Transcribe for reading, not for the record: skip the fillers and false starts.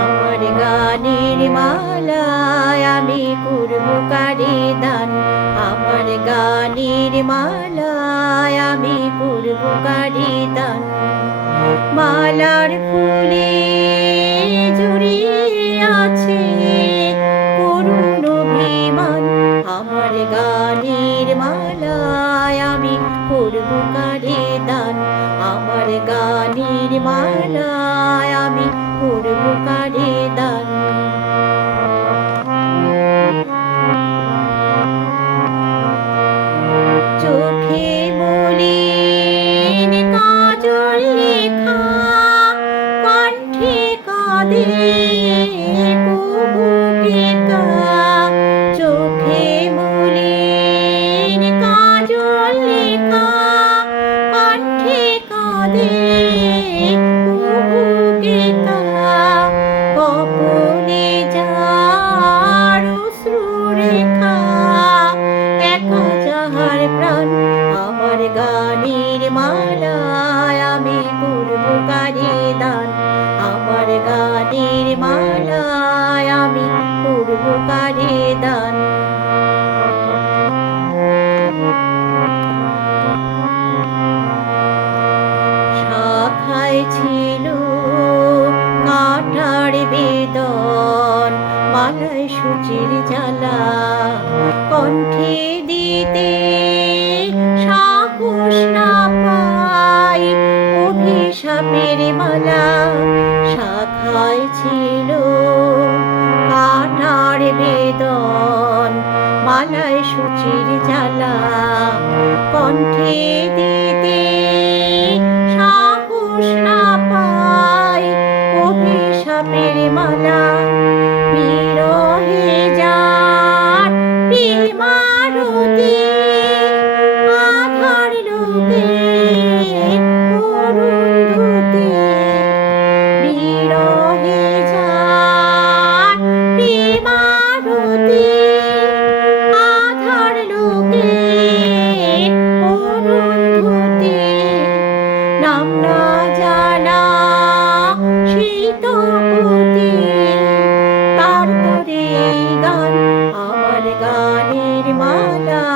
আমার গানের মালায় আমি করব কারে দান, আমার গানের মালায় আমি করব কারে দান। মালার ফুলে জড়িয়ে আছে করুণ অভিমান, আমার গানের মালায় আমি করব কারে দান, আমার গানের মালায় আমি করব কারে দান। চোখে মলিন কাজল লেখা, কণ্ঠে কাঁদে কুহুকিকা। চোখে মলিন কাজল লেখা, কণ্ঠে কাঁদে কুহুকিকা। কপলে যার অশ্রু রেখা, একা যাহার প্রাণ, আমার গানের মালায় আমি করব কারে দান, আমার গানের মালায় আমি করব কারে দান। শাখায় ছিল কাঁটার বেদন, মালায় সূচির জ্বালা, কণ্ঠে দিতে সাহস না পাই অভিশাপের মালা। শাখায় ছিল কাঁটার বেদন, মালায় সূচির জ্বালা, কণ্ঠে দিতে সাহস না পাই অভিশাপের মালা। বিরহে যার প্রেমারতি, আধার লোকে অরুন্ধতী। বিরহে যার প্রেমারতি, আধার লোকে অরুন্ধতী। নাম না জানা শীতপতি, তার তরে গান, আমার গানের মালা